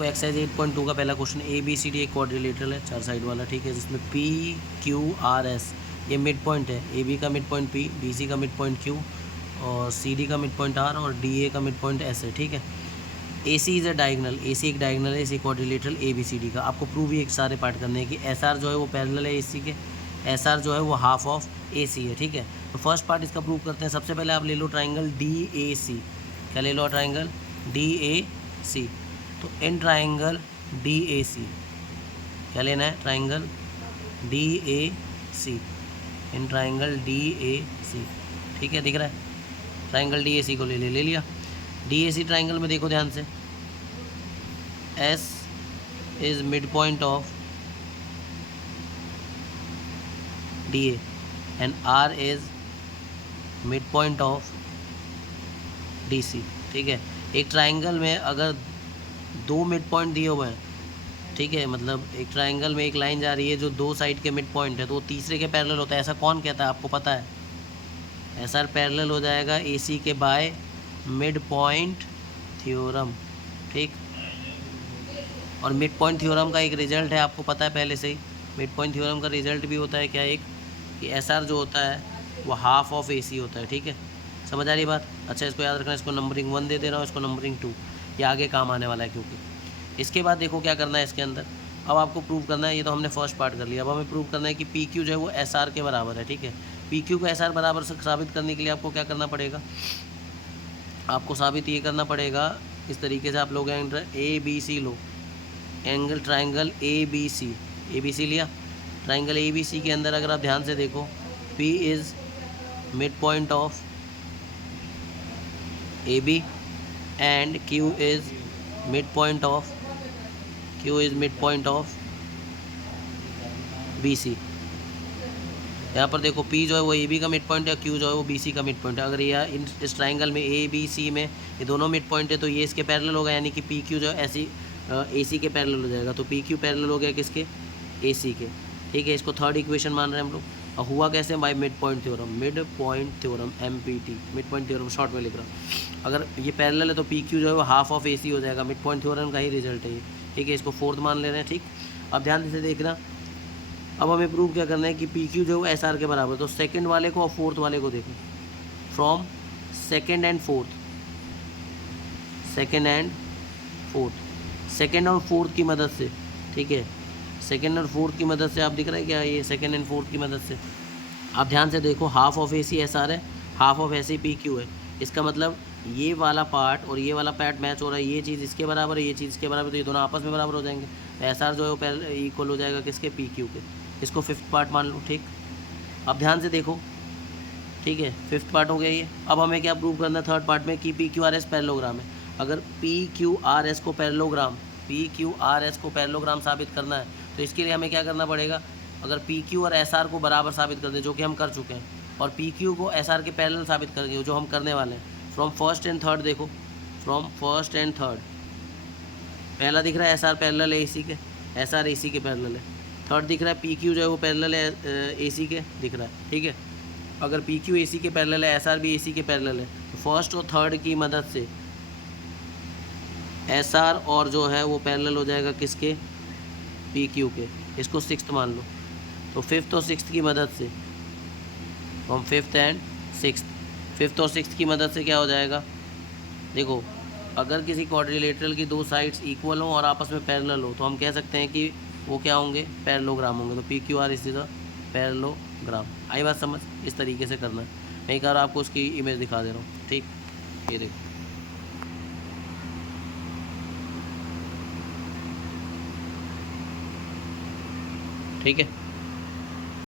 तो एक्सरसाइज 8.2 का पहला question A B C D एक क्वाड्रिलेटरल है, चार साइड वाला, ठीक है, जिसमें पी क्यू आर एस ये मिड पॉइंट है। ए बी का mid point P, B C का मिड पॉइंट क्यू और सी डी का मिड पॉइंट आर और डी ए का मिड पॉइंट एस है, ठीक है। ए सी इज़ अ डायगनल, ए सी एक डायगनल है इसी quadrilateral A B C D का। आपको प्रूव ही एक सारे पार्ट करने हैं कि एस आर जो है वो पैरेलल है ए सी के, एस आर जो है वो हाफ ऑफ ए सी है, ठीक है। तो फर्स्ट पार्ट इसका प्रूव करते हैं। सबसे पहले आप ले लो ट्राइंगल डी ए सी। क्या ले लो? ट्राइंगल डी ए सी। तो इन ट्राइंगल डी ए सी क्या लेना है? Triangle D A C, in triangle D A C, ठीक है, दिख रहा है। ट्राइंगल डी ए सी को ले लिया। डी ए सी ट्राइंगल में देखो ध्यान से, S is mid point of D A and R is mid point of D C, ठीक है। एक ट्राइंगल में अगर दो मिड पॉइंट दिए हुए हैं, ठीक है, मतलब एक ट्राइंगल में एक लाइन जा रही है जो दो साइड के मिड पॉइंट है, तो वो तीसरे के पैरेलल होता है। ऐसा कौन कहता है? आपको पता है। ऐसा पैरेलल हो जाएगा ए सी के बाय मिड पॉइंट थ्योरम, ठीक। और मिड पॉइंट थ्योरम का एक रिजल्ट है, आपको पता है पहले से ही। मिड पॉइंट थ्योरम का रिजल्ट भी होता है क्या? एक कि एस आर जो होता है वो हाफ ऑफ ए सी होता है, ठीक है। समझ आ रही बात? अच्छा, इसको याद रखना। इसको नंबरिंग 1 दे दे रहा हूँ, इसको नंबरिंग 2, ये आगे काम आने वाला है क्योंकि। इसके बाद देखो क्या करना है इसके अंदर। अब आपको प्रूव करना है, ये तो हमने फर्स्ट पार्ट कर लिया। अब हमें प्रूव करना है कि पी क्यू जो है वो एस आर के बराबर है, ठीक है। पी क्यू को एस आर बराबर से साबित करने के लिए आपको क्या करना पड़ेगा? आपको साबित ये करना पड़ेगा, इस तरीके से आप लोग ए बी सी लो, angle triangle A B C लिया। ट्राइंगल ए बी सी के अंदर अगर आप ध्यान से देखो, P is mid point of A B and Q is mid point of B C. यहाँ पर देखो पी जो है वो ए बी का मिड पॉइंट है, क्यू जो है वो बी सी का मिड पॉइंट है। अगर ये इस ट्राइंगल में ए बी सी में ये दोनों मिड पॉइंट है तो ये इसके पैरेलल होगा, यानी कि पी क्यू जो है ऐसी ए सी के पैरेलल हो जाएगा। तो पी क्यू पैरेलल हो गया किसके? ए सी के, ठीक है। इसको थर्ड इक्वेशन मान रहे हैं हम लोग। और हुआ कैसे? By mid point theorem M P T, mid point theorem short में लिख रहा हूँ। अगर ये पैरेलल है तो पी क्यू जो है वो हाफ ऑफ ए सी हो जाएगा। मिड पॉइंट थ्योरम का ही रिजल्ट है ये, ठीक है। इसको फोर्थ मान ले रहे हैं, ठीक। अब ध्यान से देखना, अब हमें प्रूव क्या करना है कि पी क्यू जो है वो एस आर के बराबर। तो सेकंड वाले को और फोर्थ वाले को देखो, from second and fourth, second और फोर्थ की मदद से, ठीक है। सेकंड और फोर्थ की मदद से आप दिख रहा है क्या? ये सेकंड एंड फोर्थ की मदद से आप ध्यान से देखो, half of A C S R है, half of A C P Q है। इसका मतलब ये वाला पार्ट और ये वाला पार्ट मैच हो रहा है, ये चीज़ इसके बराबर है, ये चीज़ इसके बराबर, तो ये दोनों आपस में बराबर हो जाएंगे। तो एस आर जो है वो इक्वल हो जाएगा किसके? पी क्यू के। इसको फिफ्थ पार्ट मान लो, ठीक। अब ध्यान से देखो, ठीक है, फिफ्थ पार्ट हो गया ये। अब हमें क्या प्रूव करना है थर्ड पार्ट में? कि P Q R S parallelogram है। अगर पी क्यू आर एस को पैरेललोग्राम साबित करना है तो इसके लिए हमें क्या करना पड़ेगा? अगर पी क्यू और एस आर को बराबर साबित कर दें, जो कि हम कर चुके हैं, और पी क्यू को एस आर के पैरेलल साबित करेंगे, जो हम करने वाले हैं। फ्रॉम फर्स्ट एंड थर्ड देखो, पहला दिख रहा है एस आर पैरेलल है ए सी के, एस आर ए सी के पैरेलल है। थर्ड दिख रहा है पी क्यू जो है वो पैरेलल है ए सी के, दिख रहा है, ठीक है। अगर पी क्यू ए सी के पैरेलल है, एस आर भी ए सी के पैरेलल है, तो फर्स्ट और थर्ड की मदद से एस आर और जो है वो पैरेलल हो जाएगा किसके? पी क्यू के। इसको सिक्स्थ मान लो। तो फिफ्थ और सिक्स्थ की मदद से, फ्रॉम फिफ्थ और सिक्स्थ की मदद से क्या हो जाएगा? देखो, अगर किसी क्वाड्रिलेटरल की दो साइड्स इक्वल हों और आपस में पैरेलल हो तो हम कह सकते हैं कि वो क्या होंगे? पैरेललोग्राम होंगे। तो P Q R is the parallelogram. आई बात समझ? इस तरीके से करना है। मैं एक बार आपको उसकी इमेज दिखा दे रहा हूँ, ठीक। ये देखो, ठीक है।